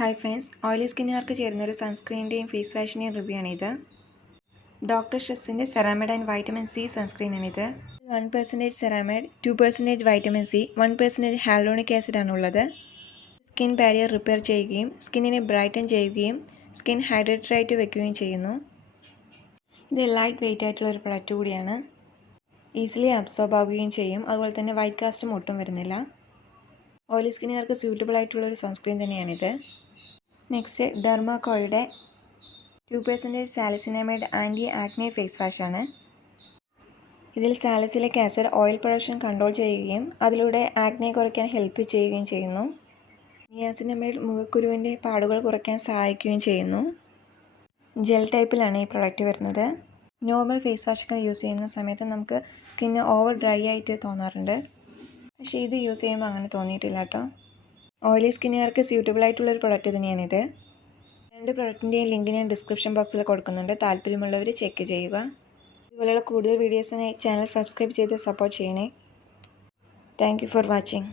Hi friends, oily സ്കിന്നുകാർക്ക് ചേരുന്ന ഒരു സൺസ്ക്രീനിൻ്റെയും ഫേസ് വാഷിൻ്റെയും റിവ്യൂ ആണിത്. ഡോക്ടർ ഷെസ്സിൻ്റെ സെറാമിഡ് ആൻഡ് വൈറ്റമിൻ സി സൺസ്ക്രീനാണിത്. 1% ceramide, 2% vitamin C, 1% hyaluronic acid ആണുള്ളത്. സ്കിൻ ബാരിയർ റിപ്പയർ ചെയ്യുകയും സ്കിന്നിനെ ബ്രൈറ്റൻ ചെയ്യുകയും സ്കിൻ ഹൈഡ്രേറ്റഡ് ആയിട്ട് വെക്കുകയും ചെയ്യുന്നു. ഇത് ലൈറ്റ് വെയിറ്റ് ആയിട്ടുള്ള ഒരു പ്രൊഡക്റ്റ് കൂടിയാണ്. ഈസിലി അബ്സോർബ് ആവുകയും ചെയ്യും. അതുപോലെ തന്നെ വൈറ്റ് കാസ്റ്റും ഒട്ടും വരുന്നില്ല. ഓയിലി സ്കിന്നുകാർക്ക് സ്യൂട്ടബിൾ ആയിട്ടുള്ള ഒരു സൺസ്ക്രീൻ തന്നെയാണിത്. നെക്സ്റ്റ് ഡെർമാക്കോയുടെ 2% സാലിസിനമൈഡ് ആൻറ്റി ആക്നെ ഫേസ് വാഷാണ്. ഇതിൽ salicylic acid oil production control ചെയ്യുകയും അതിലൂടെ ആക്നെ കുറയ്ക്കാൻ ഹെൽപ്പ് ചെയ്യുകയും ചെയ്യുന്നു. നിയാസിനമൈഡ് മുഖക്കുരുവിൻ്റെ പാടുകൾ കുറയ്ക്കാൻ സഹായിക്കുകയും ചെയ്യുന്നു. ജെൽ ടൈപ്പിലാണ് ഈ പ്രൊഡക്റ്റ് വരുന്നത്. നോർമൽ ഫേസ് വാഷൊക്കെ യൂസ് ചെയ്യുന്ന സമയത്ത് നമുക്ക് സ്കിന്ന് ഓവർ ഡ്രൈ ആയിട്ട് തോന്നാറുണ്ട്. പക്ഷേ ഇത് യൂസ് ചെയ്യുമ്പോൾ അങ്ങനെ തോന്നിയിട്ടില്ല കേട്ടോ. ഓയിലി സ്കിന്നുകാർക്ക് സ്യൂട്ടബിൾ ആയിട്ടുള്ളൊരു പ്രൊഡക്റ്റ് തന്നെയാണിത്. രണ്ട് പ്രൊഡക്റ്റിൻ്റെയും ലിങ്ക് ഞാൻ ഡിസ്ക്രിപ്ഷൻ ബോക്സിൽ കൊടുക്കുന്നുണ്ട്. താല്പര്യമുള്ളവർ ചെക്ക് ചെയ്യുക. ഇതുപോലെയുള്ള കൂടുതൽ വീഡിയോസിനായി ചാനൽ സബ്സ്ക്രൈബ് ചെയ്ത് സപ്പോർട്ട് ചെയ്യണേ. Thank you for watching.